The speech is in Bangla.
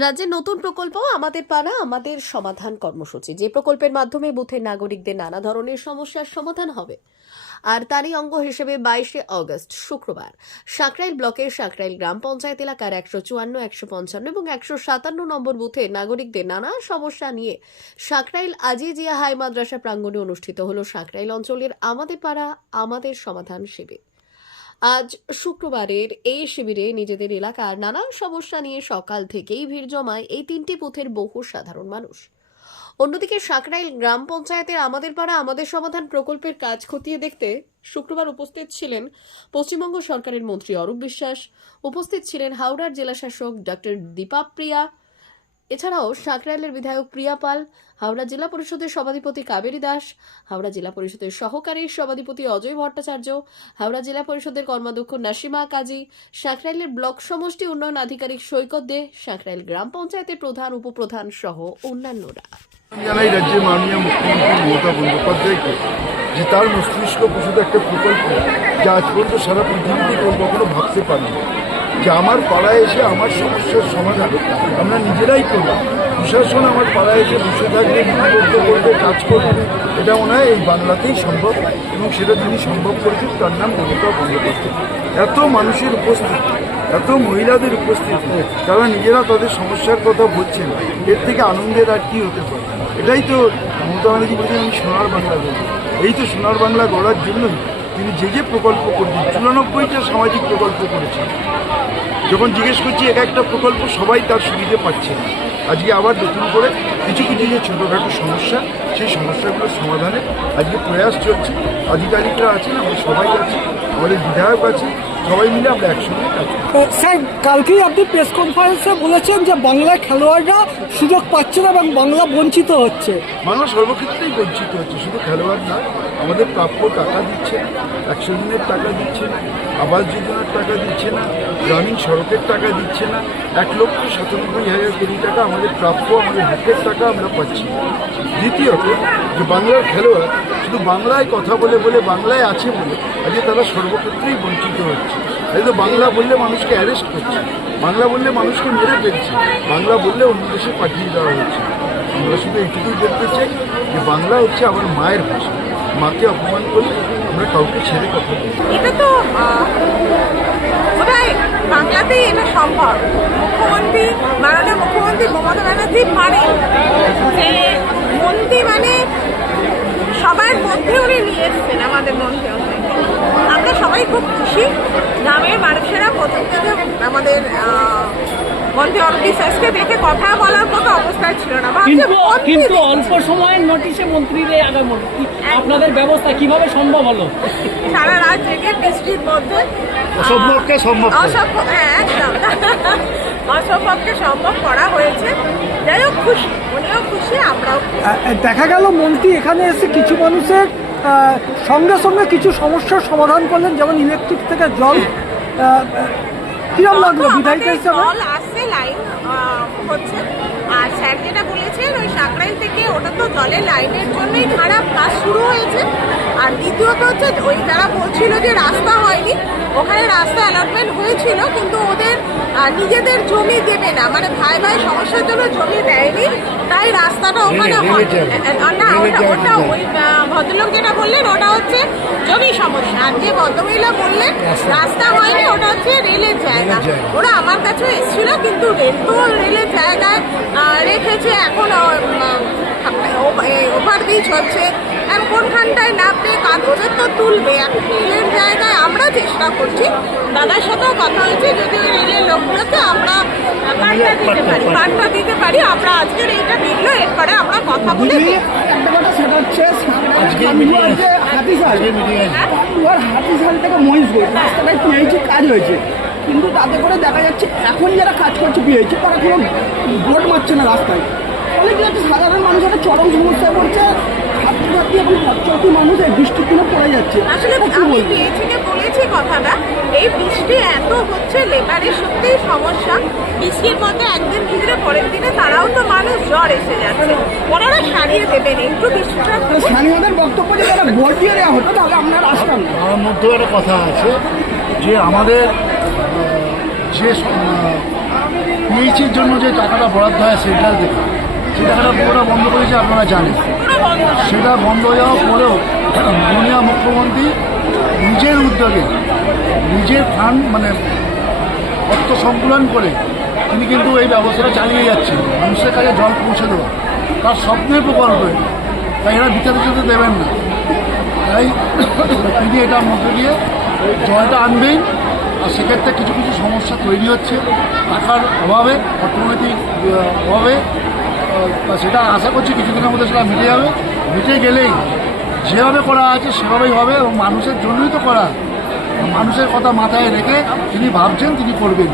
রাজ্যের নতুন প্রকল্প আমাদের পাড়া আমাদের সমাধান কর্মসূচি। যে প্রকল্পের মাধ্যমে বুথের নাগরিকদের নানা ধরনের সমস্যার সমাধান হবে। আর তারই অঙ্গ হিসেবে বাইশে অগস্ট, শুক্রবার, সাঁকরাইল ব্লকের সাঁকরাইল গ্রাম পঞ্চায়েত এলাকার একশো চুয়ান্ন, একশো পঞ্চান্ন এবং একশো সাতান্ন নম্বর বুথে নাগরিকদের নানা সমস্যা নিয়ে সাকরাইল আজিজিয়া হাই মাদ্রাসা প্রাঙ্গণে অনুষ্ঠিত হল সাঁকরাইল অঞ্চলের আমাদের পাড়া আমাদের সমাধান শিবির। আজ শুক্রবারের এই শিবিরে নিজেদের এলাকার নানান সমস্যা নিয়ে সকাল থেকেই ভিড় জমায় এই তিনটি বুথের বহু সাধারণ মানুষ। অন্যদিকে সাকরাইল গ্রাম পঞ্চায়েতের আমাদের পাড়া আমাদের সমাধান প্রকল্পের কাজ খতিয়ে দেখতে শুক্রবার উপস্থিত ছিলেন পশ্চিমবঙ্গ সরকারের মন্ত্রী অরূপ বিশ্বাস, উপস্থিত ছিলেন হাওড়ার জেলাশাসক ডক্টর দীপা প্রিয়া এছাড়াও সাঁকরাইলের বিধায়ক প্রিয়া পাল, হাওড়া জেলা পরিষদের সভাধিপতি কাবেরী দাস, হাওড়া জেলা পরিষদের সহকারী সভাধিপতি অজয় ভট্টাচার্য, হাওড়া জেলা পরিষদের কর্মাধ্যক্ষ নাসিমা কাজী সাঁকরাইলের ব্লক সমষ্টি উন্নয়ন আধিকারিক সৈকত দে সাঁকরাইল গ্রাম পঞ্চায়েতের প্রধান, উপপ্রধান সহ অন্যান্যরা। জানাই রাজ্যের মাননীয় মুখ্যমন্ত্রী মমতা বন্দ্যোপাধ্যায়কে যে তার মস্তিষ্ক প্রসূত একটা প্রকল্প, যা আজ পর্যন্ত সারা পৃথিবীতে কেউ কখনো ভাবতে পারেনি। যে আমার পাড়ায় এসে আমার সমস্যার সমাধান আমরা নিজেরাই করব প্রশাসন আমার পাড়ায় এসে বসে থাকবে, লিপিবদ্ধ করবে, কাজ করবে। এটা মনে হয় এই বাংলাতেই সম্ভব এবং সেটা যিনি সম্ভব করেছেন তার নাম মমতা বন্দ্যোপাধ্যায়। এত মানুষের উপস্থিতি, এত মহিলাদের উপস্থিতি তারা নিজেরা তাদের সমস্যার কথা বলছেন, এর থেকে আনন্দের আর কি হতে পারে? এটাই তো মমতা ব্যানার্জি বলছেন, আমি সোনার বাংলা গড়ব এই তো সোনার বাংলা গড়ার জন্যই তিনি যে যে প্রকল্প করছেন, চুরানব্বইটা সামাজিক প্রকল্প করেছেন। যখন জিজ্ঞেস করছি এক একটা প্রকল্প সবাই তার সুবিধে পাচ্ছে না। আজকে আবার নতুন করে কিছু কিছু যে ছোটোখাটো সমস্যা সেই সমস্যাগুলোর সমাধানে আজকে প্রয়াস চলছে। আধিকারিকরা আছেন আমরা সবাই আছি আমাদের বিধায়ক আছে সবাই মিলে আমরা একসঙ্গে কাজ স্যার কালকেই আপনি প্রেস কনফারেন্সে বলেছেন যে বাংলা খেলোয়াড়রা সুযোগ পাচ্ছে না এবং বাংলা বঞ্চিত হচ্ছে। বাংলা সর্বক্ষেত্রেই বঞ্চিত হচ্ছে শুধু খেলোয়াড় না আমাদের প্রাপ্য টাকা দিচ্ছে একশো দিনের টাকা দিচ্ছে না, আবাস যোজনার টাকা দিচ্ছে না, গ্রামীণ সড়কের টাকা দিচ্ছে না, এক লক্ষ সাতানব্বই হাজার কোটি টাকা আমাদের প্রাপ্য, আমাদের হকের টাকা আমরা পাচ্ছি। দ্বিতীয়ত, যে বাংলার খেলোয়াড় শুধু বাংলায় কথা বলে বলে বাংলায় আছে বলে আজকে তারা সর্বক্ষেত্রেই বঞ্চিত হচ্ছে। তো বাংলা বললে মানুষকে অ্যারেস্ট করছে, বাংলা বললে মানুষকে মেরে ফেলছে, বাংলা বললে অন্য দেশে পাঠিয়ে দেওয়া হচ্ছে। আমরা শুধু এইটুকুই বলতে চাই যে বাংলা হচ্ছে আমার মায়ের ভাষা। মাকে অপমান করলে আমরা কাউকে ছেড়ে কথা এটা তো বোধহয় বাংলাতেই এটা সম্ভব। মুখ্যমন্ত্রী, মাননীয় মুখ্যমন্ত্রী মমতা ব্যানার্জি পারে যে মন্ত্রী মানে সবার মধ্যে উনি নিয়ে এসছেন, আমাদের মধ্যে আমরা সবাই খুব খুশি। গ্রামের মানুষেরা প্রথম মন্ত্রী অরূপ দেখে কথা বলার মতো অবস্থায় ছিল না। কিন্তু কিন্তু অল্প সময়ের নোটিশে আপনাদের ব্যবস্থা কীভাবে সম্ভব হলো? সারা রাত জেগে বৃষ্টির মধ্যে অসম্ভবকে সম্ভব অসম্ভব হ্যাঁ একদম। অসম্ভবকে সম্ভব করা হয়েছে। যাই হোক খুশি। উনিও খুশি আমরাও দেখা গেল মন্ত্রী এখানে এসে কিছু মানুষের আহ, সঙ্গে সঙ্গে কিছু সমস্যার সমাধান করলেন যেমন ইলেকট্রিক থেকে জল কিরম লাগল? বিধায়িকা হিসাবে? ওই থেকে ওটা তো জলের লাইনের জন্যই খারাপ কাজ শুরু হয়েছে। আর দ্বিতীয়ত হচ্ছে ওই তারা বলছিল যে রাস্তা হয়নি। ওখানে রাস্তা অ্যালটমেন্ট হয়েছিল কিন্তু ওদের নিজেদের জমি দেবে না। মানে ভাই ভাই সমস্যার জন্য জমি দেয়নি। তাই রাস্তাটা ওখানে না ওটা ওটা ওই ভদ্রলোক যেটা বললেন ওটা হচ্ছে জমি সমস্যা আর যে ভদ্রমহিলা বললেন রাস্তা হয়নি ওটা হচ্ছে রেলের জায়গা। জায়গা। ওরা আমার কাছে এসেছিল কিন্তু রেল তো রেলের জায়গায় রেখেছে এখন ওভারব্রিজ হচ্ছে আর কোনখানটায় নামবে কাগজের তো তুলবে। এখন রেলের জায়গায় আমরা চেষ্টা করছি। দাদার সাথেও কথা হয়েছে যদি রেলের লোকগুলোকে আমরা দিতে পারি দিতে পারি। আমরা আজকের এইটা এরপরে আমরা কথা বলে একটা কথা সেটা হচ্ছে আজকে আছে। হাতিশাল। হাতিশাল থেকে মহিষগঞ্জ কাজ হয়েছে। কিন্তু তাতে করে দেখা যাচ্ছে এখন যারা কাজ করছে পিএইচি তারা কোনো বোর্ড মারছে না রাস্তায়। ফলে কি হচ্ছে সাধারণ মানুষ একটা চরম সমস্যায় পড়ছে। ছাত্রছাত্রী এবং ছাত্রছাত্রী মানুষ এই বৃষ্টির দিনে পড়ে যাচ্ছে। আসলে আমি বলব? পেয়েছিকে বলেছি কথাটা এই বৃষ্টি এত হচ্ছে লেবারের সত্যিই সমস্যা। বৃষ্টির মধ্যে একদিন ভিতরে পরের দিনে তারাও তো মানুষ জ্বর এসে যাচ্ছে। ওনারা সারিয়ে দেবেন একটু বৃষ্টিটা স্থানীয়দের বক্তব্য যে তারা ভোট দিয়ে দেওয়া হতো তাহলে আপনারা আসতাম। আমার মধ্যেও একটা কথা আছে যে আমাদের যে পিএইচির জন্য যে টাকাটা বরাদ্দ হয় সেন্ট্রাল থেকে সেই টাকাটা পুরোটা বন্ধ করেছে আপনারা জানেন। সেটা বন্ধ হয়ে যাওয়ার পরেও মাননীয় মুখ্যমন্ত্রী নিজের উদ্যোগে নিজের ফান্ড মানে অর্থ সংকুলন করে তিনি কিন্তু এই ব্যবস্থাটা চালিয়ে যাচ্ছেন। মানুষের কাছে জল পৌঁছে দেওয়া। তার স্বপ্নের প্রকল্প তাই এরা বিচার দিতে দেবেন না। তাই তিনি এটার মধ্যে দিয়ে জলটা আনবেন। আর সেক্ষেত্রে কিছু কিছু সমস্যা তৈরি হচ্ছে। টাকার অভাবে, অর্থনৈতিক অভাবে সেটা আশা করছি কিছুদিনের মধ্যে সেটা মিটে যাবে। মিটে গেলেই যেভাবে করা আছে সেভাবেই হবে এবং মানুষের জন্যই তো করা। মানুষের কথা মাথায় রেখে তিনি ভাবছেন তিনি করবেন।